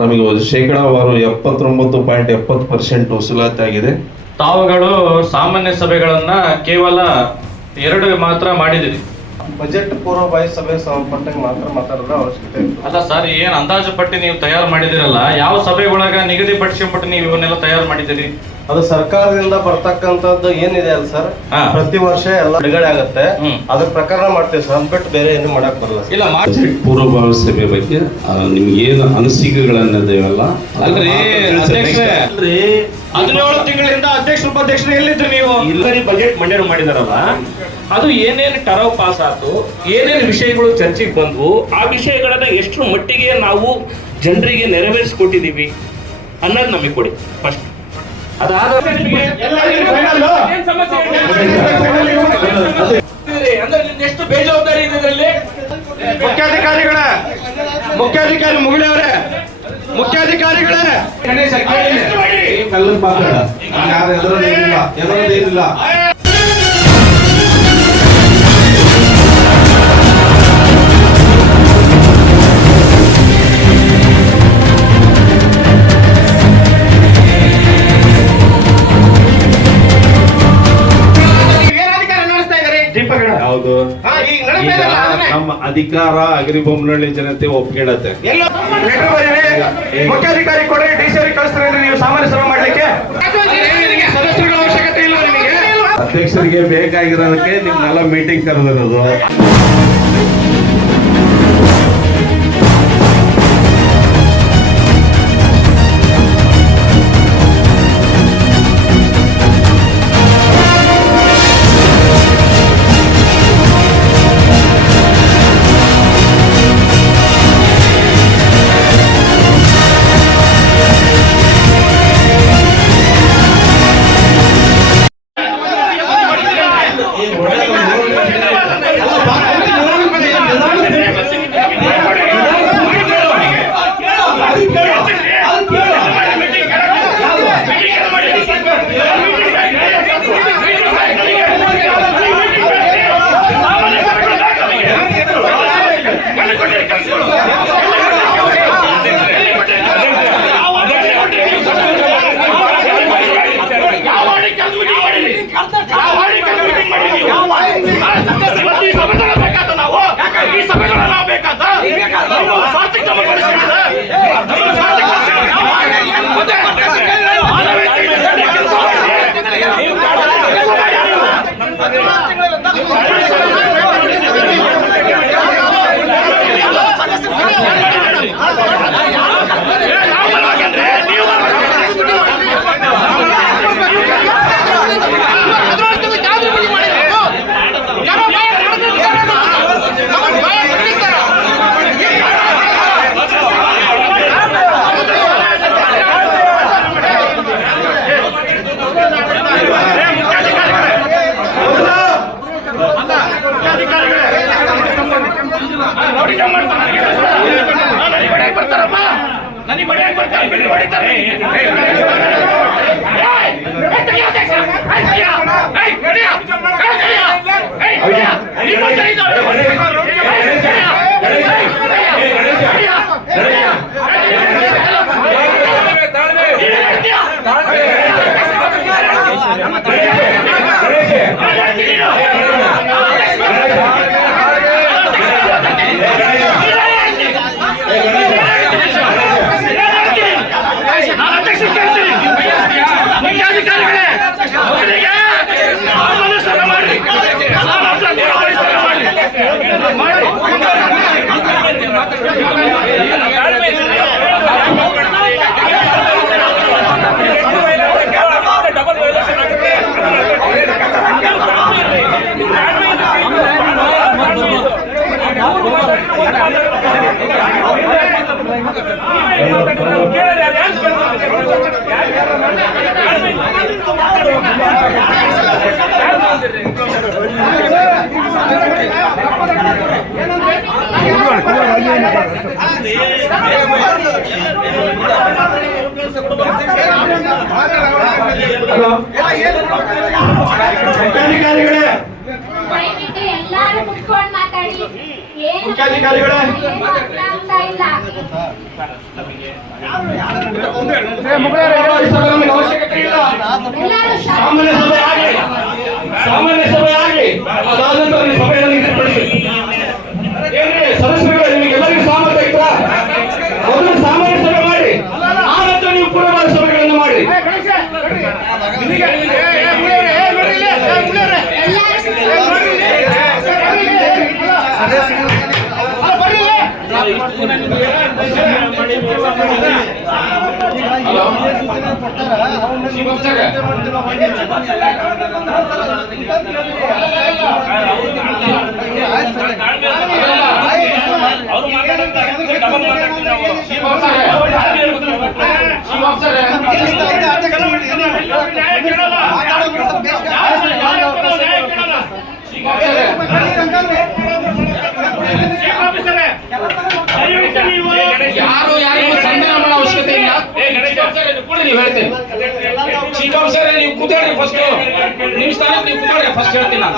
ನಮಗೆ ಶೇಕಡಾವಾರು 79.70% ವಸೂಲಾತಿ ಆಗಿದೆ. ತಾವುಗಳು ಸಾಮಾನ್ಯ ಸಭೆಗಳನ್ನ ಕೇವಲ 2 ಮಾತ್ರ ಮಾಡಿದಿರಿ. ಬಜೆಟ್ ಪೂರ್ವಭಾವಿ ಸಭೆ ಸಂಬಂಧಪಟ್ಟಂಗೆ ಮಾತ್ರ ಮಾತಾಡೋದು ಅವಶ್ಯಕತೆ ಇಲ್ಲ. ಅಲ್ಲ ಸರ್, ಏನ್ ಅಂದಾಜು ಪಟ್ಟಿ ನೀವು ತಯಾರು ಮಾಡಿದಿರಲ್ಲ, ಯಾವ ಸಭೆಗೊಳಗ ನಿಗದಿಪಡಿಸಿಬಿಟ್ಟು ನೀವು ಇವನ್ನೆಲ್ಲ ತಯಾರು ಮಾಡಿದಿರಿ? ಅದು ಸರ್ಕಾರದಿಂದ ಬರ್ತಕ್ಕಂಥದ್ದು ಏನಿದೆ ಅಲ್ಲ ಸರ್, ಪ್ರತಿ ವರ್ಷ ಎಲ್ಲ ಬಿಡುಗಡೆ ಆಗುತ್ತೆ, ಅದ್ರ ಪ್ರಕಾರ ಮಾಡ್ತೀವಿ ಸರ್. ಅಂದ್ಬಿಟ್ಟು ಬೇರೆ ಏನು ಮಾಡಕ್ ಬರಲ್ಲ. ಇಲ್ಲ, ಬಜೆಟ್ ಪೂರ್ವಭಾವಿ ಸಭೆ ಬಗ್ಗೆ ನಿಮ್ಗೆ ಏನು ಅನಿಸಿಕೆಗಳನ್ನದೇವಲ್ಲ ಅಲ್ರಿ ಅಧ್ಯಕ್ಷರೇ, 17 ತಿಂಗಳಿಂದ ಅಧ್ಯಕ್ಷ ಉಪಾಧ್ಯಕ್ಷರು ಎಲ್ಲಿದ್ರು ನೀವು? ಇಲ್ಲರಿ ಬಜೆಟ್ ಮಂಡನೆ ಮಾಡಿದಾರಲ್ಲ, ಅದು ಏನೇನು ಟರವ್ ಪಾಸ್ ಆಯ್ತು, ಏನೇನು ವಿಷಯಗಳು ಚರ್ಚೆಗೆ ಬಂದ್ವು, ಆ ವಿಷಯಗಳನ್ನ ಎಷ್ಟು ಮಟ್ಟಿಗೆ ನಾವು ಜನರಿಗೆ ನೆರವೇರಿಸಿಕೊಟ್ಟಿದೀವಿ ಅನ್ನೋದು ನಮಗೆ ಕೊಡಿ ಫಸ್ಟ್. ಅದಾದ ಎಷ್ಟು ಬೇಜವಾಬ್ದಾರಿ ಇದೆ ಇದರಲ್ಲಿ? ಮುಖ್ಯಾಧಿಕಾರಿ ಮುಗಿಳವರೇ, ಮುಖ್ಯಾಧಿಕಾರಿಗಳೇ, ಕಲ್ಲಲ್ಲಿ ಮಾತಾಡ, ಯಾರು ಎದುರೇನಿಲ್ಲ. ಯಾವುದು ನಮ್ಮ ಅಧಿಕಾರ ಅಗ್ರಿಬೊಮ್ಮನಹಳ್ಳಿ ಜನತೆ ಒಪ್ಕೊಳ್ಳುತ್ತೆ. ಮುಖ್ಯಾಧಿಕಾರಿ ಕೊಡ್ರಿ, ಡಿಸಿ ಅವರಿಗೆ ಕಳಿಸ್ತಾರೆ. ನೀವು ಸಾಮಾನ್ಯ ಸಭೆ ಮಾಡ್ಲಿಕ್ಕೆ ಸದಸ್ಯರುಗಳ ಅವಶ್ಯಕತೆ ಇಲ್ಲ ನಿಮಗೆ. ಅಧ್ಯಕ್ಷರಿಗೆ ಬೇಕಾಗಿರೋದಕ್ಕೆ ನಿಮ್ನೆಲ್ಲ ಮೀಟಿಂಗ್ ಕರೆದಿರೋದು. ಎಲ್ಲರೂ ಕುತ್ಕೊಂಡು ಮಾತಾಡಿ. ಮುಖ್ಯಾಧಿಕಾರಿಗಳೇ ಅವಶ್ಯಕತೆ ಇಲ್ಲ. ಸಾಮಾನ್ಯ ಸಭೆ ಆಗಲಿ, ಸಾಮಾನ್ಯ ಸಭೆ ಆಗಲಿ, ಅದಾದ ನಂತರ ಈ ಸಭೆಯನ್ನು ನಿಗದಿಪಡಿಸಿ. ಏನ್ರಿ ಸದಸ್ಯರುಗಳೇ, ನಿಮಗೆಲ್ಲರಿಗೂ ಸಾಮರ್ಥ್ಯ ಇತ್ತ? ಮೊದಲು ಸಾಮಾನ್ಯ ಸಭೆ ಮಾಡಿ, ಆ ನಂತರ ನೀವು ಪೂರ್ವಭಾವಿ ಸಭೆಗಳನ್ನು ಮಾಡಿ. ಅವರು ಮಾತಾಡಂತ ಡಬಲ್ ಮಾತಾಡ್ತೀವಿ ನಾವು. ಯಾರು ಯಾರಿಗೂ ಸಂಧಾನ ಮಾಡೋ ಅವಶ್ಯಕತೆ ಇಲ್ಲ. ನೀವು ಹೇಳ್ತೇನೆ ಚೀಫ್ ಆಫೀಸರ್, ನೀವು ಕೂತ್ಕೊಳ್ಳಿ ಫಸ್ಟ್. ನಿಮ್ಮ ಸ್ಥಾನಕ್ಕೆ ನೀವು ಕೂತ್ಕೊಳ್ಳಿ ಫಸ್ಟ್, ಹೇಳ್ತೀನಿ ನಾನು.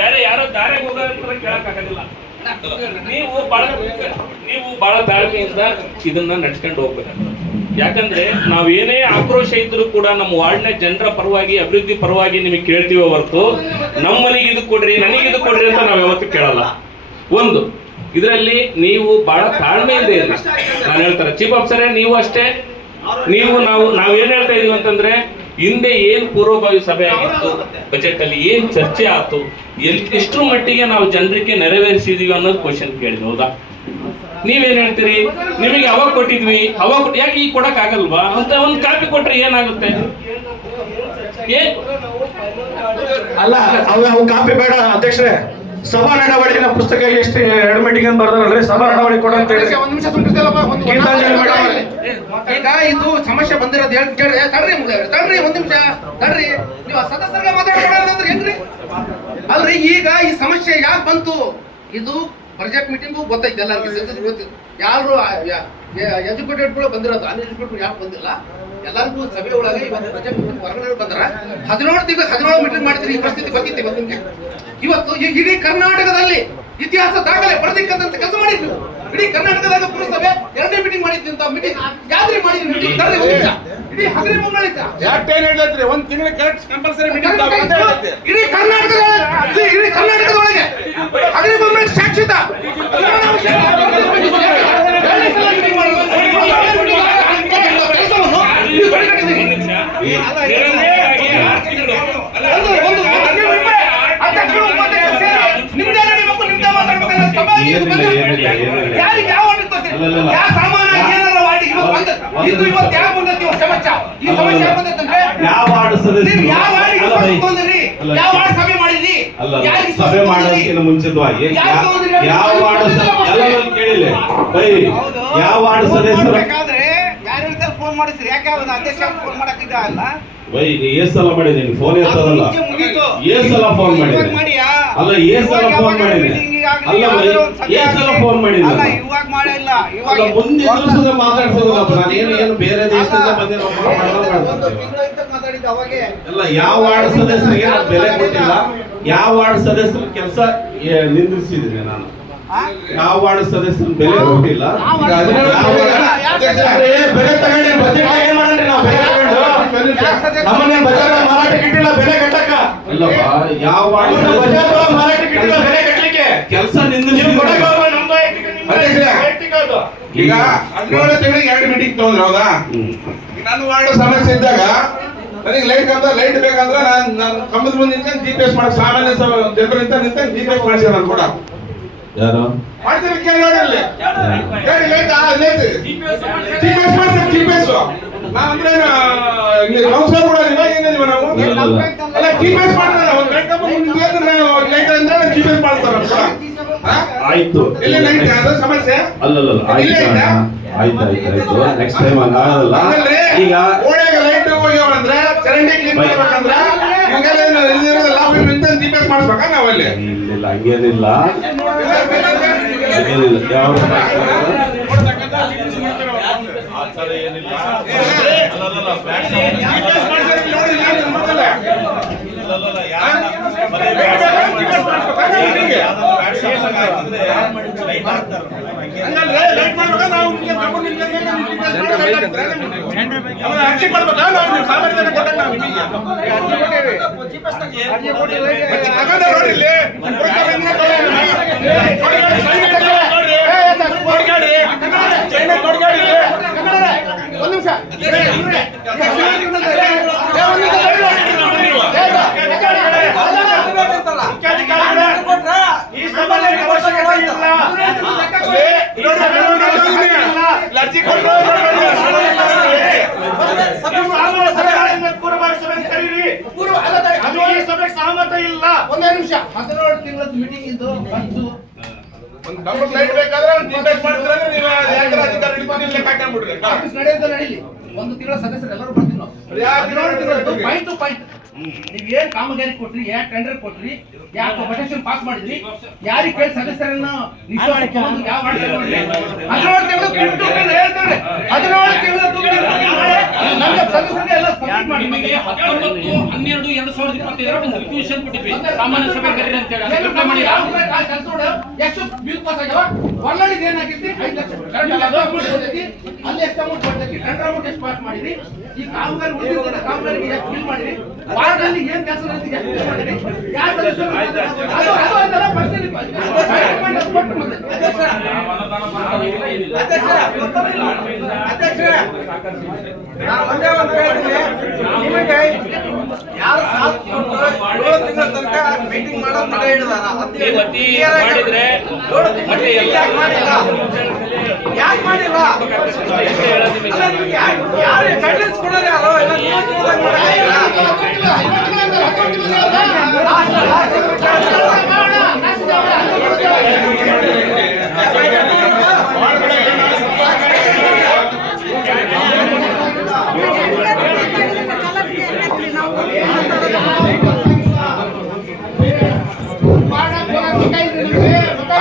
ಬೇರೆ ಯಾರೋ ದಾರಿಗೆ ಹೋಗೋದ್ರ ಕೇಳಕ್ಕಾಗೋದಿಲ್ಲ. ನೀವು ಬಹಳ ತಾಳ್ಮೆಯಿಂದ ಇದನ್ನ ನಡ್ಸ್ಕೊಂಡು ಹೋಗ್ಬೇಕು. ಯಾಕಂದ್ರೆ ನಾವ್ ಏನೇ ಆಕ್ರೋಶ ಇದ್ರೂ ಕೂಡ ನಮ್ಮ ವಾರ್ಡ್ನ ಜನರ ಪರವಾಗಿ, ಅಭಿವೃದ್ಧಿ ಪರವಾಗಿ ನಿಮಗೆ ಕೇಳ್ತೀವೋ ಹೊರತು ನಮ್ಮ ಮನೆಗೆ ಇದು ಕೊಡ್ರಿ, ನನಗೆ ಇದು ಕೊಡ್ರಿ ಅಂತ ನಾವ್ ಯಾವತ್ತೂ ಕೇಳಲ್ಲ. ಒಂದು ಇದರಲ್ಲಿ ನೀವು ಬಹಳ ತಾಳ್ಮೆಯಿಂದ ಇರ್ರಿ. ನಾನು ಹೇಳ್ತಾರೆ ಚೀಫ್ ಆಫೀಸರೇ, ನೀವು ಅಷ್ಟೇ. ನಾವ್ ಏನ್ ಹೇಳ್ತಾ ಇದೀವಿ ಅಂತಂದ್ರೆ, ಹಿಂದೆ ಏನ್ ಪೂರ್ವಭಾವಿ ಸಭೆ ಆಗಿತ್ತು, ಬಜೆಟ್ ಅಲ್ಲಿ ಏನ್ ಚರ್ಚೆ ಆಯ್ತು, ಎಷ್ಟರ ಮಟ್ಟಿಗೆ ನಾವು ಜನರಿಗೆ ನೆರವೇರಿಸಿದೀವಿ ಅನ್ನೋದು ಕ್ವಶನ್ ಕೇಳಿದ್ವಿ. ಹೌದಾ? ನೀವೇನ್ ಹೇಳ್ತೀರಿ? ನಿಮಗೆ ಅವಾಗ ಕೊಟ್ಟಿದ್ವಿ, ಯಾಕೆ ಈಗ ಕೊಡಕ್ ಆಗಲ್ವಾ ಅಂತ ಒಂದ್ ಕಾಪಿ ಕೊಟ್ರೆ ಏನಾಗುತ್ತೆ? ಅಲ್ಲ, ಅವು ಕಾಪಿ ಬೇಡ ಅಧ್ಯಕ್ಷರೇ. ಸಭಾ ನಡವಳಿಕೆನ ಪುಸ್ತಕ ಎಷ್ಟು 2 ಮೀಟಿಂಗ್ ಅಂತ ಬರ್ದಾರಲ್ರಿ, ಸಭಾ ನಡವಳಿಕೆ ಕೊಡ ಅಂತ ಹೇಳಿ. ಗೀತಾಂಜಲಿ ಮೇಡಮ್, ಈಗ ಇದು ಸಮಸ್ಯೆ ಬಂದಿರೋದು ಕೇಳಿ. ತಡ್ರಿ ಒಂದ್ ನಿಮಿಷ ತಡ್ರಿ. ನೀವು ಸದಸ್ಯರಿಗೆ ಮಾತಾಡೋದಂದ್ರೆ ಹೆಂಗ್ರಿ? ಅಲ್ರಿ, ಈಗ ಈ ಸಮಸ್ಯೆ ಯಾಕೆ ಬಂತು? ಇದು ಪ್ರಾಜೆಕ್ಟ್ ಮೀಟಿಂಗು ಗೊತ್ತೈತೆ ಎಲ್ಲರಿಗೂ, ಗೊತ್ತಿತ್ತು. ಯಾರು ಎಜುಕೇಟೆಡ್ಗಳು ಬಂದಿರೋದು, ಅನ್ಎಜುಕೇಟೆಡ್ ಯಾಕೆ ಬಂದಿಲ್ಲ? ಎಲ್ಲರಿಗೂ ಸಭೆ ಒಳಗೆ ಇವತ್ತು ಪ್ರಾಜೆಕ್ಟ್ ಮೀಟಿಂಗ್ ಹೊರಗಡೆ ಬಂದ್ರ 17 ಮೀಟಿಂಗ್ ಮಾಡಿದ್ರಿ. ಈ ಪರಿಸ್ಥಿತಿ ಬಂದಿತ್ತು ಇವತ್ತು ನಿಮ್ಗೆ. ಇವತ್ತು ಇಡೀ ಕರ್ನಾಟಕದಲ್ಲಿ ಇತಿಹಾಸ ದಾಖಲೆ ಪಡೆದಿಕ್ಕಂತ ಕೆಲಸ ಮಾಡಿದ್ವಿ. ಇಡೀ ಕರ್ನಾಟಕದಾಗ ಪುರಸಭೆ 2ನೇ ಮೀಟಿಂಗ್ ಮಾಡಿದ್ವಿ. ಅಂತ ಮೀಟಿಂಗ್ ಯಾವ್ದ್ರಿ ಮಾಡಿದ್ವಿ? ಮೀಟಿಂಗ್ ತರ್ರಿ ಇಡೀ ಹಗರಿ ಮುಂಗಾಳಿತ ಒಂದ್ ತಿಂಗಳ ಕರೆಕ್ಟ್ ಕಂಪಲ್ಸರಿ ಮೀಟಿಂಗ್ ಇಡೀ ಕರ್ನಾಟಕದೊಳಗೆ ಹಗರಿ ಮುಂಗಾಳಿ ಸಾಕ್ಷಿತ ಸಭೆ ಮಾಡೋದಕ್ಕಿಂತ ಮುಂಚಿತವಾಗಿ ಯಾವ ವಾರ್ಡ್ ಕೇಳಿಲ್ಲ, ಯಾವ ವಾರ್ಡ್ ಸದಸ್ಯರು ಫೋನ್ ಮಾಡಿಸ್ರಿ? ಯಾಕೆ ಅಧ್ಯಕ್ಷ ಫೋನ್ ಮಾಡಕ್ಕಿದ್ದ ಅಲ್ಲ? ಬೈ, ನೀ ಎಷ್ಟ್ ಸಲ ಮಾಡಿದೀನಿ ಫೋನ್ ಎತ್ತದಲ್ಲ? ಎಷ್ಟ್ ಸಲ ಫೋನ್ ಮಾಡಿದ್ದೀನಿ? ಅಲ್ಲ, ಎಷ್ಟ್ ಸಲ ಫೋನ್ ಮಾಡಿದ್ದೀನಿ? ಅಲ್ಲ ಬೈ, ಎಷ್ಟ್ ಸಲ ಫೋನ್ ಮಾಡಿದ್ದೀನಿ? ಇವಾಗ ಮಾಡಿಲ್ಲ. ಅಲ್ಲ, ಮುಂದಿನ ದಿವಸದ ಮಾತಾಡ್ಸೋದಪ್ಪ. ನಾನೇನು ಬೇರೆ ದೇಶದಿಂದ ಬಂದಿರೋ ಮಾತಾಡಿದ್ದ ಅವಾಗೆ. ಅಲ್ಲ, ಯಾವ ವಾರ್ಡ್ ಸದಸ್ಯರಿಗೆ ನಾನು ಬೆಲೆ ಕೊಟ್ಟಿಲ್ಲ, ಯಾವ ವಾರ್ಡ್ ಸದಸ್ಯರ ಕೆಲಸ ನಿಂದಿಸಿದ್ದೀನಿ ನಾನು. ಯಾವ ವಾರ್ಡ್ ಸದಸ್ಯರ ಬೆಲೆ ಕೊಟ್ಟಿಲ್ಲ. ಬೆಲೆ ತಗೊಂಡು ಬಜೆಟ್ ಏನ್ ಮಾಡ್ರಿ? ನಾವು ಬೆಲೆ ತಗೊಂಡು ನಮ್ಮನೆ ಬಜೆಟ್ ಮಾರಾಟಕ್ಕೆ ಇಟ್ಟಿಲ್ಲ, ಬೆಲೆ ಕಟ್ಟಕ್ಕ. ಅಲ್ಲಪ್ಪ, ಯಾವ ವಾರ್ಡ್ ಬಜೆಟ್ ಮಾರಾಟಕ್ಕೆ ಇಟ್ಟಿಲ್ಲ, ಬೆಲೆ ಕಟ್ಟಲಿಕ್ಕೆ ಕೆಲಸ ನಿಂದಿಸಿ. ಈಗ 17 ತಿಂಗಳಿಗೆ 2 ಮೀಟಿಂಗ್ ತಗೊಂಡ್ರೆ, ಹೌದಾ? ನನ್ನ ವಾರ್ಡ್ ಸಮಸ್ಯೆ ಇದ್ದಾಗ ನನಗೆ ಲೈಟ್ ಬೇಕಂದ್ರೆ ನಾನು ಕಂಬದ ಮುಂದೆ ನಿಂತ GPS ಮಾಡಕ್ ಸಾಮಾನ್ಯ ಜನರು ನಿಂತ GPS ಮಾಡಿಸಿ ನಾನು ಕೂಡ ಯಾರು ಮಾಡ್ತೀನಿ. ಕೇಳಿ ನೋಡಿ, ಲೈಟ್ GPS ಮಾಡ್ತೀನಿ. GPS ನಾವಂದ್ರೆ ಕೌನ್ಸಿಲರ್ ಕೂಡ ಏನಿದೀವ ನಾವು? ಅಲ್ಲ, GPS ಮಾಡಿದ್ರೆ ಒಂದು ಲೈಟ್ ಕಂಬ ಮುಂದೆ ಲೈಟ್ ಅಂದ್ರೆ GPS ಮಾಡ್ತಾರ ಕೂಡ. ಆಯ್ತು, ಇಲ್ಲಿ ಲೈಟ್ ಅದು ಸಮಸ್ಯೆ ಅಲ್ಲಲ್ಲ, ಆಯ್ತು. ನೆಕ್ಸ್ಟ್ ಟೈಮ್ ಹಂಗಾಗಲ್ಲ. ಈಗ ಓಣ್ಯಾಗ ಲೈಟ್ ಹೋಗ್ಯಾವಂದ್ರೆ ಚರಂಡಿ ಕ್ಲೀನ್ ಮಾಡ್ಬೇಕಂದ್ರೆ GPS ಮಾಡಿಸ್ಬೇಕಾ ನಾವಲ್ಲಿ? ಇಲ್ಲ, ಹಂಗೇನಿಲ್ಲ. ಯಾವ ತರ ಏನಿಲ್ಲ. ಅರ್ಜಿ ಕೊಡ್ಬೇಕಾ ನಾವು ನೀವು ಸಾಮಾನ್ಯ ಕೊಟ್ಟಾಗ ನಾವು ಒಂದು ನಿಮಿಷ ಈ ಸಭೆಯಲ್ಲಿ ಅವಶ್ಯಕತೆ ಇಲ್ಲ. ಸಹಮತ ಇಲ್ಲ. ಒಂದೇ ನಿಮಿಷ 17 ತಿಂಗಳ ಮೀಟಿಂಗ್ ಇದು ಬಂತು. ಒಂದು ಕಂಪ್ಯೂಟರ್ ಲೈಟ್ ಬೇಕಾದ್ರೆ ಒಂದು ಇನ್ವೆಸ್ಟ್ ಮಾಡ್ತಾರೆ ನೀವು ಯಾಕಂದ್ರೆ ಅಧಿಕಾರಿ ಡಿಪಾರ್ಟ್ಮೆಂಟ್ ಲೆಕ್ಕ ಹಾಕೊಂಡ್ಬಿಡ್ರಿ ಆಫೀಸ್ ನಡೆಯುತ್ತೆ ನಡೀಲಿ. ಒಂದು ತಿಂಗಳ ಸದಸ್ಯರು ಎಲ್ಲರೂ ಬರ್ತೀವಿ ನಾವು. ಪಾಯಿಂಟ್ ಟು ಪಾಯಿಂಟ್ ನೀವ್ ಏನ್ ಕಾಮಗಾರಿ ಕೊಟ್ರಿ, ಯಾಕೆ ಟೆಂಡರ್ ಕೊಟ್ರಿ, ಯಾಕೆ ಬಜೆಟ್ ಪಾಸ್ ಮಾಡಿದ್ರಿ, ಯಾರಿಗೆ ಕೇಳಿ ಸದಸ್ಯರನ್ನ ವಿಶ್ವಾಸ ತಗೊಂಡು ಯಾವ ಮಾಡ್ತಾರೆ ನೋಡ್ರಿ. 17 ತಿಂಗಳು ದುಡ್ಡು ಹೇಳ್ತಾರೆ. 17 ತಿಂಗಳು ದುಡ್ಡು ನಮ್ಗೆ ಸದಸ್ಯರಿಗೆ ಎಲ್ಲ ಸಬ್ಮಿಟ್ ಮಾಡಿ. ನಿಮಗೆ 19/12/2025 ಒಂದು ರಿಕ್ವೆಷನ್ ಕೊಟ್ಟಿದ್ವಿ ಸಾಮಾನ್ಯ ಸಭೆ ಕರೀರಿ ಅಂತ ಹೇಳಿ ಅದನ್ನ ಮಾಡಿಲ್ಲ. ಎಷ್ಟು ಬಿಲ್ ಪಾಸ್ ಆಗ್ಯಾವ, ಒಳ್ಳೊಳ್ಳಿದ್ ಏನಾಗಿತ್ತು 5 ಲಕ್ಷ ಅಲ್ಲಿ ಎಷ್ಟು ಅಮೌಂಟ್ ಬರ್ತೈತಿ, ಟೆಂಡರ್ ಅಮೌಂಟ್ ಎಷ್ಟು ಪಾಸ್ ಮಾಡಿದ್ರಿ, ಈ ಕಾಮಗಾರಿ ಉಳಿದಿದ್ದ ಕಾಮಗಾರಿಗೆ ಎಷ್ಟು ಬಿಲ್ ಮಾಡಿದ್ರಿ, ವಾರ್ಡ್ನಲ್ಲಿ ಏನ್ ಕೆಲಸ ನಡೆದಿದೆ ಎಷ್ಟು ಬಿಲ್ ಮಾಡಿದ್ರಿ, ಯಾವ ಸದಸ್ಯರು ಅದೆಲ್ಲ ಬರ್ತೀನಿ ಕೊಟ್ಟು ಮತ್ತೆ ನಾನು ಒಂದೇ ಒಂದು ಹೇಳ್ತೀನಿ, ನಿಮಗೆ ಯಾರು ಸಾಥ್ ಕೊಟ್ಟು 7 ತಿಂಗಳ ತನಕ ಮೀಟಿಂಗ್ ಮಾಡೋದು ತಡೆ ಹಿಡಿದಾರ ಮಾಡಿದ್ರೆ ಯಾಕೆ ಮಾಡಿಲ್ಲ? ಯಾಕೆ ಮಾಡಿಲ್ಲ? ಯಾರು ಗೈಡ್ಲೈನ್ಸ್ ಕೊಡೋದು ಯಾರು? ಎಲ್ಲ ನೀವು ತಿಳಿದಾಗ ಮಾಡೋಕ್ಕಾಗಿಲ್ಲ.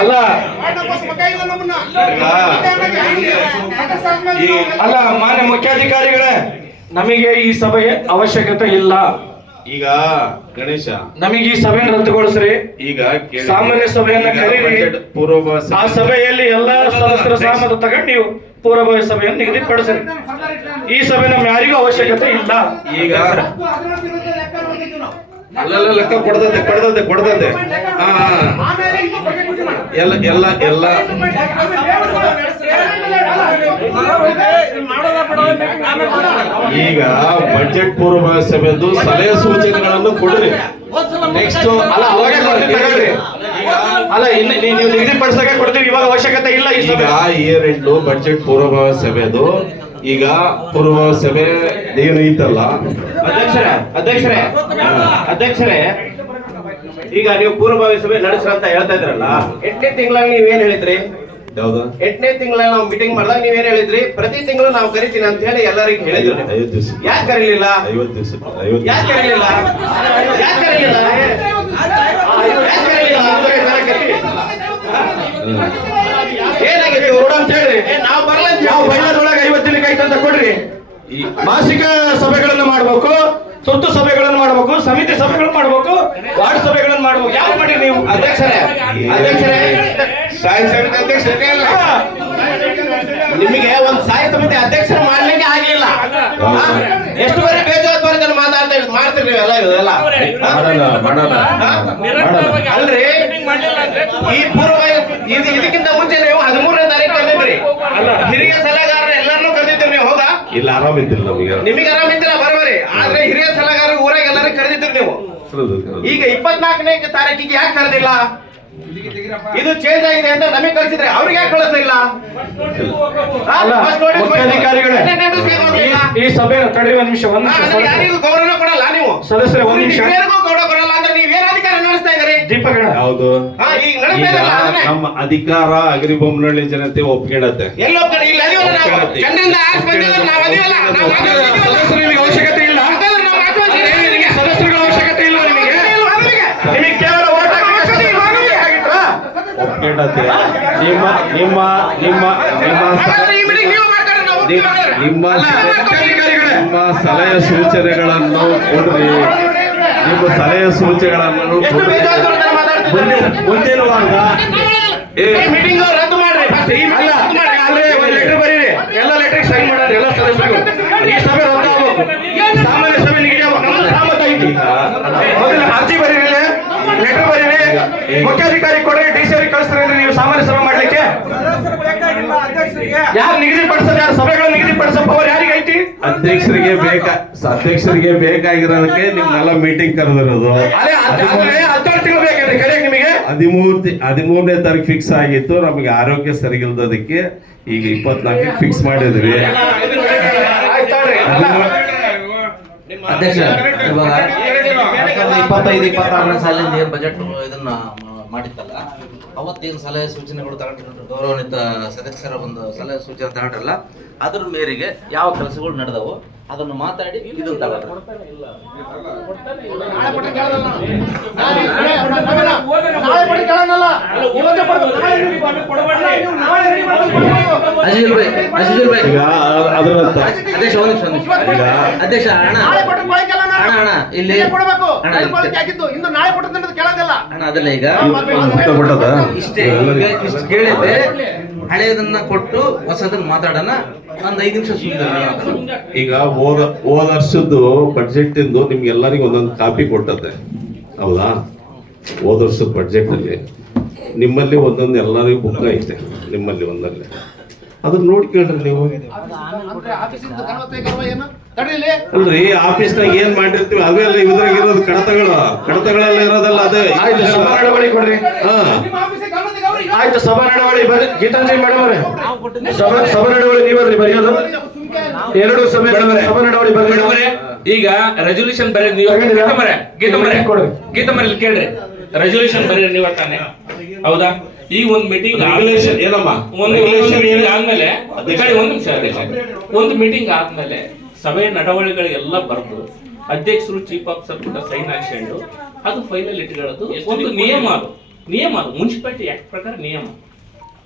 ಅಲ್ಲ ಅಲ್ಲ ಮಾನ್ಯ ಮುಖ್ಯಾಧಿಕಾರಿಗಳೇ, ನಮಗೆ ಈ ಸಭೆಯ ಅವಶ್ಯಕತೆ ಇಲ್ಲ. ಈಗ ಗಣೇಶ ನಮಗೆ ಈ ಸಭೆಯನ್ನು ರದ್ದುಗೊಳಿಸ್ರಿ. ಈಗ ಕೇಳಿ, ಸಾಮಾನ್ಯ ಸಭೆಯನ್ನ ಈಗ ಕರೀರಿ. ಬಜೆಟ್ ಪೂರ್ವಭಾವಿ ಆ ಸಭೆಯಲ್ಲಿ ಎಲ್ಲಾ ಸದಸ್ಯರ ಸಹಮತ ತಗೊಂಡು ನೀವು ಪೂರ್ವಭಾವಿ ಸಭೆಯನ್ನು ನಿಗದಿಪಡಿಸ್ರಿ. ಈ ಸಭೆ ನಮ್ಮ ಯಾರಿಗೂ ಅವಶ್ಯಕತೆ ಇಲ್ಲ. ಈಗ ಅಲ್ಲೆಲ್ಲ ಲೆಕ್ಕ ಕೊಡ್ತದೆ ಹಾ ಎಲ್ಲ ಎಲ್ಲ ಎಲ್ಲ ಈಗ ಬಜೆಟ್ ಪೂರ್ವಭಾವಿ ಸಭೆದು ಸಲಹೆ ಸೂಚನೆಗಳನ್ನು ಕೊಡ್ರಿ. ನೆಕ್ಸ್ಟ್ ಅಲ್ಲ ಅವಾಗೆ ಕೊಡ್ತೀವಿ ತಗೊಳ್ರಿ. ಅಲ್ಲ ಇನ್ನು ನೀವು ನಿಗದಿಪಡಿಸಕ್ಕೆ ಕೊಡ್ತೀವಿ, ಇವಾಗ ಅವಶ್ಯಕತೆ ಇಲ್ಲ. ಈ ಈಗ ಸಭೆ ಇಯರ್ ಎಂಡ್ ಬಜೆಟ್ ಪೂರ್ವಭಾವಿ ಸಭೆದು ಈಗ ಪೂರ್ವಭಾವಿ ಸಭೆ ಏನು ಐತಲ್ಲ ಅಧ್ಯಕ್ಷರೇ, ಈಗ ನೀವು ಪೂರ್ವಭಾವಿ ಸಭೆ ನಡೆಸ್ರ ಅಂತ ಹೇಳ್ತಾ ಇದ್ರಲ್ಲ, 8ನೇ ತಿಂಗಳಲ್ಲಿ ನೀವೇನ್ ಹೇಳಿದ್ರಿ? ಯಾವ್ದು 8ನೇ ತಿಂಗಳಲ್ಲಿ ನಾವು ಮೀಟಿಂಗ್ ಮಾಡಿದಾಗ ನೀವೇನ್ ಹೇಳಿದ್ರಿ? ಪ್ರತಿ ತಿಂಗಳು ನಾವು ಕರಿತೀನಿ ಅಂತ ಹೇಳಿ ಎಲ್ಲರಿಗೂ ಹೇಳಿದ್ರು. 5 ದಿವಸ ಯಾಕೆ ಕರೀಲಿಲ್ಲ? 50 ದಿವಸ ಯಾಕೆ ಕರೀಲಿಲ್ಲ? ಯಾಕೆ ಕರೀಲಿಲ್ಲ? ಏನಾಗಿದೆ ಓಡ ಅಂತ ಹೇಳಿ ನಾವು ಬರಲ್ಲ ಅಂತ ಯಾವ ಬೈಲದೊಳಗೆ 50 ದಿನಕ್ಕೆ ಆಯ್ತು ಅಂತ ಕೊಡ್ರಿ. ಮಾಸಿಕ ಸಭೆಗಳನ್ನು ಮಾಡ್ಬೇಕು, ತುರ್ತು ಸಭೆಗಳನ್ನು ಮಾಡ್ಬೇಕು, ಸಮಿತಿ ಸಭೆಗಳನ್ನು ಮಾಡ್ಬೇಕು, ವಾರ್ಡ್ ಸಭೆಗಳನ್ನು ಮಾಡ್ಬೇಕು. ಯಾವ ಮಾಡಿ ನೀವು ಅಧ್ಯಕ್ಷರೇ ಸ್ಥಾಯಿ ಸಮಿತಿ ಅಧ್ಯಕ್ಷರೇ ಅಲ್ಲ. ನಿಮಗೆ ಒಂದು ಸ್ಥಾಯಿ ಸಮಿತಿ ಅಧ್ಯಕ್ಷರ ಮಾಡ್ಲಿಕ್ಕೆ ಆಗ್ಲಿಲ್ಲ. ಎಷ್ಟು ಬಾರಿ ಬೇಜವಾಬ್ದಾರಿತನ ಮಾಡ್ತೀರಿ ನೀವೆಲ್ಲ ಇದೆಲ್ಲ ಅಲ್ರಿ. ಈ ಪೂರ್ವ ಇದಕ್ಕಿಂತ ಮುಂಚೆ ನೀವು 13ನೇ ತಾರೀಕು ಕರೆದಿದ್ರಿ, ಹಿರಿಯ ಸಲಹೆಗಾರರು ಎಲ್ಲರನ್ನೂ ಕರೆದಿದ್ರಿ ನೀವು, ಹೌದಾ? ಇಲ್ಲ ಆರಾಮಿದ್ದಿಲ್ಲ ನಮಗೆ. ನಿಮಗೆ ಆರಾಮಿದ್ದಿಲ್ಲ ಬರೋಬರಿ, ಆದ್ರೆ ಹಿರಿಯ ಸಲಹೆಗಾರರು ಊರಾಗ ಎಲ್ಲರೂ ಕರೆದಿದ್ರಿ ನೀವು. ಈಗ 24ನೇ ತಾರೀಕಿಗೆ ಯಾಕೆ ಕರೆದಿಲ್ಲ? ಇದು ಚೇಂಜ್ ಆಗಿದೆ ಅಂತ ನಮಗೆ ಕಳಿಸಿದ್ರೆ ಅವ್ರಿಗೆ ಯಾಕೆ ಕಳಿಸಲಿಲ್ಲ? ಅಲ್ಲ ಮುಖ್ಯಾಧಿಕಾರಿಗಳೇ, ಈ ಸಭೆ ತಡೆಯುವ ನಿಮಿಷ ಯಾರಿಗೂ ಗೌರವ ಕೊಡಲ್ಲ ನೀವು ಸದಸ್ಯರೇ, ಒಂದು ನಿಮಿಷ. ಯಾರಿಗೂ ಗೌರವ ಕೊಡಲ್ಲ ಅಂದ್ರೆ ನೀವೇನ್ ಅಧಿಕಾರ ನಡೆಸ್ತಾ ಇದ್ದೀರಿ? ದೀಪಗಣ ಯಾವುದು ಈಗ ನಡೆಸ್ತಾ ಇದ್ರಲ್ಲ ಅದನ್ನೇ. ನಮ್ಮ ಅಧಿಕಾರ ಅಗ್ರಿಬೊಮ್ಮನಹಳ್ಳಿ ಜನತೆ ಒಪ್ಪಿಗೆಡತ್ತೆ. ಎಲ್ಲೋ ಕಡೆ ಇಲ್ಲ ಅದೀವಲ್ಲ ನಾವು, ಚಂದ್ರಿಂದ ಆಚೆ ಬಂದಿಲ್ಲ ನಾವು, ಅದೀವಲ್ಲ ನಾವು. ಸದಸ್ಯರು ನಿಮಗೆ ಅವಶ್ಯಕತೆ ಇಲ್ಲ. ಸದಸ್ಯರುಗಳ ಅವಶ್ಯಕತೆ ಇಲ್ಲ ನಿಮಗೆ. ನಿಮಗೆ ಕೇವಲ ಓಟ್ ಒಪ್ಪಿಗೆಡತ್ತೆ. ನಿಮ್ಮ ನಿಮ್ಮ ನಿಮ್ಮ ನಿಮ್ಮ ನಿಮ್ಮ ಸಲಹೆ ಸೂಚನೆಗಳನ್ನು ಕೊಡ್ರಿ. ನಿಮ್ಮ ಸಲಹೆ ಸೂಚನೆಗಳನ್ನು ಎಷ್ಟು ಬೇಜಾರು ಮಾತಾಡ್ತಿದ್ದಾರೆ. ಮುಂದಿನ ವಾರ ಮೀಟಿಂಗ್ ರದ್ದು ಮಾಡ್ರಿ. ಅಲ್ಲ, ಅಲ್ರಿ, ಒಂದ್ ಲೆಟರ್ ಬರೀರಿ, ಎಲ್ಲ ಲೆಟರ್ ಸೈನ್ ಮಾಡ್ರಿ ಎಲ್ಲ ಸದಸ್ಯರು. ಈ ಸಭೆ ರದ್ದು ಆಗ್ಬೇಕು, ಸಾಮಾನ್ಯ ಸಭೆ ನಿಗದಿ ಆಗ್ಬೇಕು. ನಮ್ದು ಸಹಮತ ಐತಿ. ಮೊದಲು ಅರ್ಜಿ ಬರೀರಿ, ಲೆಟರ್ ಬರೀರಿ, ಮುಖ್ಯಾಧಿಕಾರಿ ಕೊಡ್ರಿ, DC ಅವ್ರಿಗೆ ಕಳಿಸ್ತೀರಿ ನೀವು ಸಾಮಾನ್ಯ ಸಭೆ ಮಾಡ್ಲಿಕ್ಕೆ. ಯಾರು ನಿಗದಿ ಪಡಿಸೋದು, ಯಾರು ಸಭೆಗಳು ನಿಗದಿ ಪಡಿಸೋ ಪವರ್ ಯಾರಿಗೆ ಐತಿ? ಅಧ್ಯಕ್ಷರಿಗೆ ಬೇಕಾಗಿರೋದಕ್ಕೆ ನಿಮ್ನೆಲ್ಲ ಮೀಟಿಂಗ್ ಕರೆದಿರೋದು. ಅದೇ 12 ತಿಂಗಳು ಬೇಕಂದ್ರೆ ಕರೆಯಕ್ಕೆ ನಿಮಗೆ. 13ನೇ ತಾರೀಕು ಫಿಕ್ಸ್ ಆಗಿತ್ತು. ನಮಗೆ ಆರೋಗ್ಯ ಸರಿಗಿಲ್ದದಕ್ಕೆ ಈಗ 24 ಫಿಕ್ಸ್ ಮಾಡಿದ್ವಿ. ಅಧ್ಯಕ್ಷ, ಇವಾಗ 25-26ನೇ ಸಾಲಿಂದ ಏನ್ ಬಜೆಟ್ ಇದನ್ನ ಮಾಡಿತ್ತಲ್ಲ, ಅವತ್ತೇನು ಸಲಹೆ ಸೂಚನೆಗಳು ತಗೊಂಡಿದ್ರು, ಗೌರವಾನ್ವಿತ ಸದಸ್ಯರ ಒಂದು ಸಲಹೆ ಸೂಚನೆ ತಗೊಂಡ್ರಲ್ಲ, ಅದ್ರ ಮೇರೆಗೆ ಯಾವ ಕೆಲಸಗಳು ನಡೆದವು ಅದನ್ನು ಮಾತಾಡಿ ಇದನ್ನ ತಗೊಂಡ್ರು. ಅಜಿಜುಲ್ ಭಾಯ್, ಈಗ ಅದರ ಅಧ್ಯಕ್ಷ ಒಂದ್ ನಿಮಿಷ ಅಧ್ಯಕ್ಷ, ಅಣ್ಣ ಇಲ್ಲಿ ಅಣ್ಣ ಅದಲ್ಲ, ಈಗ ಇಷ್ಟೇ ಇಷ್ಟು ಕೇಳಿದ್ರೆ ಹಳೆಯದನ್ನ ಕೊಟ್ಟು ಹೊಸದನ್ನ ಮಾತಾಡೋಣ. ಒಂದ್ 5 ನಿಮಿಷ ಸುಮ್ಮನೆ. ಈಗ ಹೋದ ವರ್ಷದ್ದು ಬಡ್ಜೆಟ್ ಇಂದು ನಿಮ್ಗೆಲ್ಲರಿಗೂ ಒಂದೊಂದು ಕಾಪಿ ಕೊಟ್ಟದ್ದೆ, ಹೌದಾ? ಹೋದ ವರ್ಷದ ಬಡ್ಜೆಟ್ ಅಲ್ಲಿ ನಿಮ್ಮಲ್ಲಿ ಒಂದೊಂದು ಎಲ್ಲರಿಗೂ ಬುಕ್ ಐತೆ, ನಿಮ್ಮಲ್ಲಿ ಒಂದಲ್ಲಿ ಅದನ್ನ ನೋಡ್ಕೊಳ್ರಿ ನೀವು. ಅಲ್ರಿ, ಆಫೀಸ್ನಾಗ ಏನ್ ಮಾಡಿರ್ತೀವಿ ಅವೇ ಅಲ್ಲ ಇದ್ರಾಗ ಇರೋದು ಕಡತಗಳೆಲ್ಲ ಇರೋದಲ್ಲ. ಅದೇ ಆಯ್ತು, ಸಭಾ ನಡವಳಿ ಕೊಡ್ರಿ. ಆಯ್ತು, ಸಭಾ ನಡವಳಿ ಬರ್ರಿ. ಗೀತಾಂಜಲಿ ಮೇಡಮ್ ಅವರೇ, ಸಭಾ ನಡವಳಿ ನೀವಲ್ರಿ ಬರೆಯೋದು? 2 ಸಭೆ ಸಭಾ ನಡವಳಿ ಬರ್ರಿ. ಈಗ ರೆಸೊಲ್ಯೂಷನ್ ಬರೀ ನೀವು. ಗೀತಮರೆ ಕೇಳ್ರಿ, ರೆಸೊಲ್ಯೂಷನ್ ಬರೀ ನೀವ ತಾನೆ, ಹೌದಾ? ಈ ಒಂದು ಮೀಟಿಂಗ್ ಏನಮ್ಮ ಒಂದು ಮೀಟಿಂಗ್ ಆದ್ಮೇಲೆ ಒಂದು ಮೀಟಿಂಗ್ ಆದ್ಮೇಲೆ ಸಭೆಯ ನಡವಳಿಕೆಗಳೆಲ್ಲ ಬರೆದು ಅಧ್ಯಕ್ಷರು ಚೀಫ್ ಆಫೀಸರ್ ಕೂಡ ಸೈನ್ ಹಾಕ್ಕೊಂಡು ಅದು ಫೈನಲ್ ಇಟ್ಕೊಳ್ಳೋದು ಒಂದು ನಿಯಮ. ಅದು ಮುನ್ಸಿಪಾಲಿಟಿ ಆಕ್ಟ್ ಪ್ರಕಾರ ನಿಯಮ.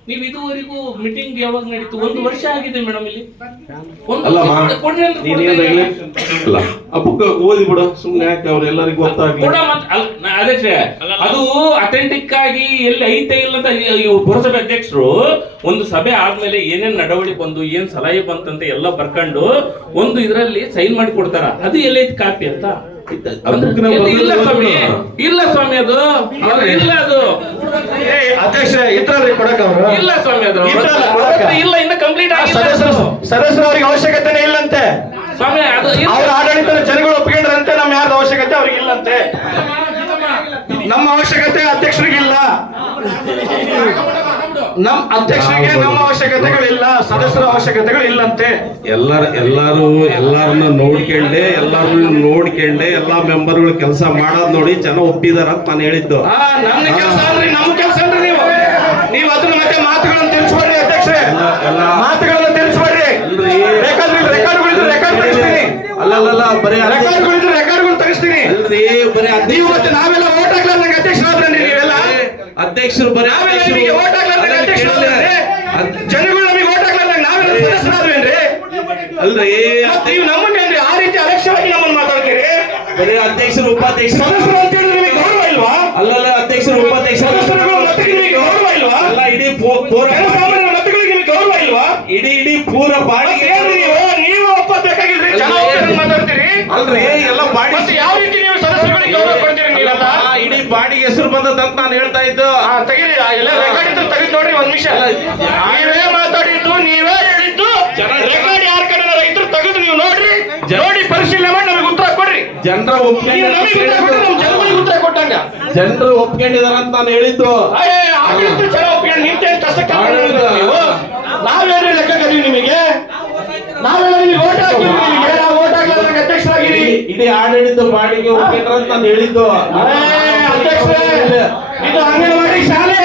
ನೀವು ಇದುವರೆಗೂ ಮೀಟಿಂಗ್ ಯಾವಾಗ ನಡೀತು? 1 ವರ್ಷ ಆಗಿದೆ ಮೇಡಮ್. ಇಲ್ಲಿ ಅಪ್ಪಕ್ಕ ಓದಿ ಬಿಡು ಸುಮ್ನೆ, ಯಾಕೆ ಅವ್ರೆಲ್ಲರಿಗೂ ಗೊತ್ತಾಗ್ಲಿ. ಅಧ್ಯಕ್ಷ, ಅದು ಅಥೆಂಟಿಕ್ ಆಗಿ ಎಲ್ಲಿ ಐತೆ ಇಲ್ಲ ಅಂತ ಪುರಸಭೆ ಅಧ್ಯಕ್ಷರು ಒಂದು ಸಭೆ ಆದ್ಮೇಲೆ ಏನೇನ್ ನಡವಳಿಕೆ ಬಂದು ಏನ್ ಸಲಹೆ ಬಂತಂತ ಎಲ್ಲ ಬರ್ಕೊಂಡು ಒಂದು ಇದರಲ್ಲಿ ಸೈನ್ ಮಾಡಿ ಕೊಡ್ತಾರ. ಅದು ಎಲ್ಲೈತಿ ಕಾಪಿ ಅಂತ? ಇಲ್ಲ ಸ್ವಾಮಿ, ಅದು ಇಲ್ಲ. ಅದು ಅಧ್ಯಕ್ಷ ಇದ್ರಲ್ಲಿ ಕೊಡಕ ಅವರು ಇಲ್ಲ ಸ್ವಾಮಿ, ಅದು ಇಲ್ಲ, ಇನ್ನು ಕಂಪ್ಲೀಟ್ ಸದಸ್ಯರು ಅವ್ರಿಗೆ ಅವಶ್ಯಕತೆನೇ ಇಲ್ಲಂತೆ ಸ್ವಾಮಿ. ಅದು ಅವ್ರ ಆಡಳಿತದ ಜನಗಳು ಒಪ್ಪಿಕೊಂಡ್ರಂತೆ, ನಮ್ಮ ಯಾರ್ದು ಅವಶ್ಯಕತೆ ಅವ್ರಿಗೆ ಇಲ್ಲಂತೆ. ನಮ್ಮ ಅವಶ್ಯಕತೆ ಅಧ್ಯಕ್ಷರಿಗಿಲ್ಲ, ನಮ್ಮ ಅಧ್ಯಕ್ಷರಿಗೆ ನಮ್ಮ ಅವಶ್ಯಕತೆಗಳಿಲ್ಲ, ಸದಸ್ಯರ ಅವಶ್ಯಕತೆಗಳು ಇಲ್ಲಂತೆ. ಎಲ್ಲಾರನ್ನ ನೋಡ್ಕೊಂಡೆ ಎಲ್ಲಾ ಮೆಂಬರ್ಗಳು ಕೆಲಸ ಮಾಡೋದ್ ನೋಡಿ ಜನ ಒಪ್ಪಿದಾರ ಅಂತ ನಾನು ಹೇಳಿದ್ದು. ನನ್ನ ಕೆಲಸ ಅಲ್ರಿ, ನಮ್ಮ ಕೆಲಸ ಅಲ್ರಿ. ನೀವು ಅದನ್ನ ಮತ್ತೆ ಮಾತುಗಳನ್ನು ತಿಳಿಸ್ಬೇಡ್ರಿ ಅಧ್ಯಕ್ಷರೇ, ಮಾತುಗಳನ್ನು ತಿಳಿಸ್ಬೇಡ್ರಿ. ಬೇಕಾದ್ರೆ ರೆಕಾರ್ಡ್ ತೆಗಿಸ್ತೀನಿ. ಅಲ್ಲ ಬರೀ ರೆಕಾರ್ಡ್ಗಳು ತೆಗಿಸ್ತೀನಿ. ನೀವು ಮತ್ತೆ ನಾವೆಲ್ಲ ಓಟ್ ಹಾಕ್ಲಾರ ನಂಗೆ ಅಧ್ಯಕ್ಷರಾದ್ರೆ ನೀವೆಲ್ಲ ಅಧ್ಯಕ್ಷರು ಬರೀ ಓಟ್ ಹಾಕ್ಲಾರ ಜನಗಳು ನಮಗೆ ಓಟ್ ಹಾಕ್ಲಾರ ನಾವೆಲ್ಲ ಸದಸ್ಯರಾದ್ವೇನ್ರಿ? ಅಲ್ರಿ, ನೀವು ನಮ್ಮನ್ನೇನ್ರಿ ಆ ರೀತಿ ಅಲಕ್ಷ್ಯವಾಗಿ ನಮ್ಮನ್ನು ಮಾತಾಡ್ತೀರಿ? ಬರೀ ಅಧ್ಯಕ್ಷರು ಉಪಾಧ್ಯಕ್ಷರು ಸದಸ್ಯರು ಅಂತ ಹೇಳಿದ್ರೆ ನಿಮಗೆ ಗೌರವ ಇಲ್ವಾ? ಅಲ್ಲಲ್ಲ, ಅಧ್ಯಕ್ಷರು ಉಪಾಧ್ಯಕ್ಷರು ಸದಸ್ಯರುಗಳ ಮತಕ್ಕೆ ನಿಮಗೆ ಗೌರವ ಇಲ್ವಾ? ಅಲ್ಲ, ಇಡೀ ಜನಸಾಮಾನ್ಯರ ಮತಗಳಿಗೆ ನಿಮಗೆ ಗೌರವ ಇಲ್ವಾ? ಇಡೀ ಪೂರ ಬಾಡಿಗೆ ನೀವು ಒಪ್ಪಬೇಕಾಗಿಲ್ರಿ, ಜನ ಮಾತಾಡ್ತೀರಿ ಅಲ್ರಿ. ಎಲ್ಲ ಬಾಡಿಗೆ ಯಾವ ರೀತಿ ನೀವು ಸದಸ್ಯರುಗಳಿಗೆ ಗೌರವ ಕೊಡ್ತೀರಿ? ನೀವೆಲ್ಲ ಇಡೀ ಬಾಡಿಗೆ ಹೆಸರು ಬಂದದಂತ ನಾನು ಹೇಳ್ತಾ ಇದ್ದು. ತೆಗೀರಿ, ಎಲ್ಲ ರೆಕಾರ್ಡ್ ಇದ್ದು ತೆಗೆದು ನೋಡ್ರಿ. 1 ನಿಮಿಷ, ನೀವೇ ಮಾತಾಡಿದ್ದು, ನೀವೇ ಹೇಳಿದ್ದು, ರೆಕಾರ್ಡ್ ಯಾರ ಕಡೆ ಇದ್ರು ತೆಗೆದು ನೀವು ನೋಡ್ರಿ, ನೋಡಿ ಪರಿಶೀಲನೆ ಮಾಡಿ ನಮಗೆ ಉತ್ತರ ಕೊಡ್ರಿ. ಜನರ ಜನಗಳಿಗೆ ಉತ್ತರ ಕೊಟ್ಟಂಗ ಜನರು ಒಪ್ಕೊಂಡಿದಾರ ಅಂತ ನಾನು ಹೇಳಿದ್ದು. ಜನ ಒಪ್ಪಿಕೊಂಡು ನಿಂತೇನು ಕಷ್ಟಕ್ಕೆ ನೀವು? ನಾವೇನು ಲೆಕ್ಕ ಕರೀವಿ ನಿಮಗೆ? ನಾವೆಲ್ಲ ನಿಮಗೆ ಓಟ್ ಹಾಕಿವಿ, ನಿಮಗೆ ನಾವು ಓಟ್ ಹಾಕಲ್ಲ ನಂಗೆ ಅಧ್ಯಕ್ಷರಾಗಿರಿ. ಇಡೀ ಆಡಳಿತ ಬಾಡಿಗೆ ಒಪ್ಕೊಂಡ್ರ ಅಂತ ನಾನು ಹೇಳಿದ್ದು. ಅಧ್ಯಕ್ಷರೇ, ಇದು ಅಂಗನವಾಡಿ ಶಾಲೆ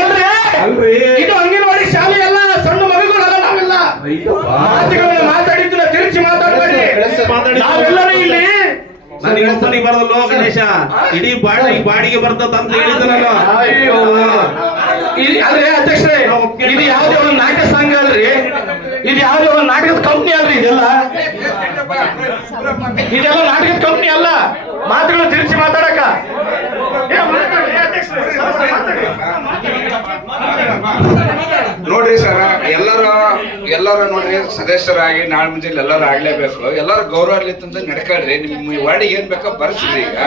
ಅಲ್ರಿ, ಇದು ಅಂಗನವಾಡಿ ಶಾಲೆ ಅಲ್ಲ, ಸಣ್ಣ ಮಗುಗಳಲ್ಲ ನಾವೆಲ್ಲ. ಮಾತುಗಳನ್ನ ಮಾತಾಡಿದ್ದು ತಿರುಚಿ ಮಾತಾಡ್ಬೇಡಿ. ನಾವೆಲ್ಲರೂ ಇಲ್ಲಿ ನನಗೆ ಒಬ್ಬನಿಗೆ ಬರದಲ್ಲೋ ಗಣೇಶ, ಇಡೀ ಬಾಡಿಗೆ ಬರ್ತದ ಅಂತ ಹೇಳಿದ್ದು ನಾನು. ಅಯ್ಯೋ, ಅದೇ ಅಧ್ಯಕ್ಷರೇ, ಇದು ಯಾವುದೇ ಒಂದು ನಾಟ್ಯ ಸಂಘ ಅಲ್ರಿ, ಇದು ಯಾವ್ದೋ ಒಂದು ನಾಟಕದ ಕಂಪ್ನಿ ಅಲ್ರಿ ಇದೆಲ್ಲ ನಾಟಕದ ಕಂಪ್ನಿ ಅಲ್ಲ. ಮಾತುಗಳು ತಿರುಚಿ ಮಾತಾಡಕ ನೋಡ್ರಿ ಸರ್, ಎಲ್ಲರೂ ನೋಡ್ರಿ ಸದಸ್ಯರಾಗಿ ನಾಳೆ ಮುಂಜಾನೆ ಎಲ್ಲರೂ ಆಗ್ಲೇಬೇಕು. ಎಲ್ಲರೂ ಗೌರವ ಇರ್ಲಿತ್ತಂತ ನಡ್ಕೊಳ್ರಿ. ನಿಮ್ ವಾರ್ಡಿಗೆ ಏನ್ ಬೇಕೋ ಬರ್ಸ್ರಿ. ಈಗ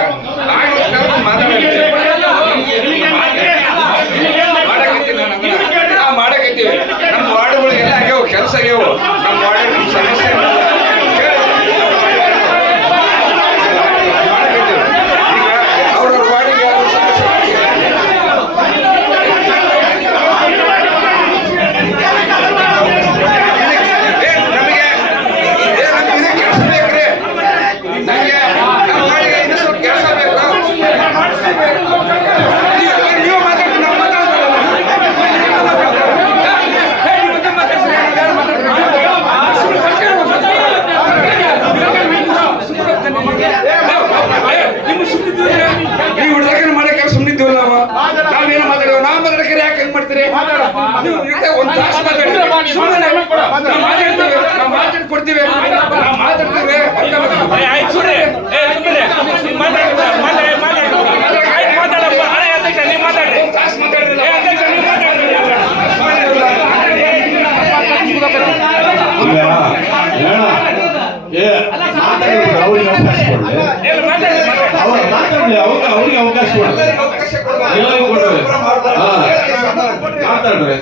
ಮಾಡಕತ್ತೀವಿ. ನಮ್ಮ ವಾರ್ಡ್ಗಳು ಎಲ್ಲ ಆಗ್ಯಾವ, ಕೆಲಸ ಆಗ್ಯಾವ. ನಮ್ಮ ವಾರ್ಡ್ ನಮ್ಮ ಸಮಸ್ಯೆ ಅವ್ರವ್ರ ವಾರ್ಡಿಗೆ ಕೊಡ್ತೀವಿ, ಮಾತಾಡ್ತೀವಿ. ಅವ್ರಿಗೆ ಅವಕಾಶ ಮಾತಾಡ್ರಿ.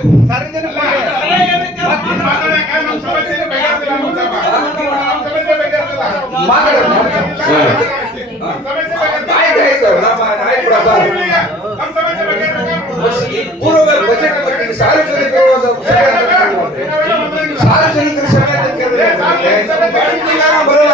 ಸಾರ್ವಜನಿಕರ ಬರಲ್ಲ.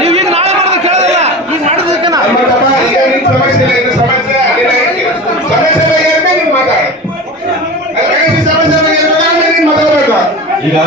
ನೀವು ಈಗ ನಾಳೆ ಮಾಡೋದು ಕೇಳೋದಿಲ್ಲ, ಈಗ ಮಾಡೋದಕ್ಕೆ ಸಮಸ್ಯೆ ಈಗ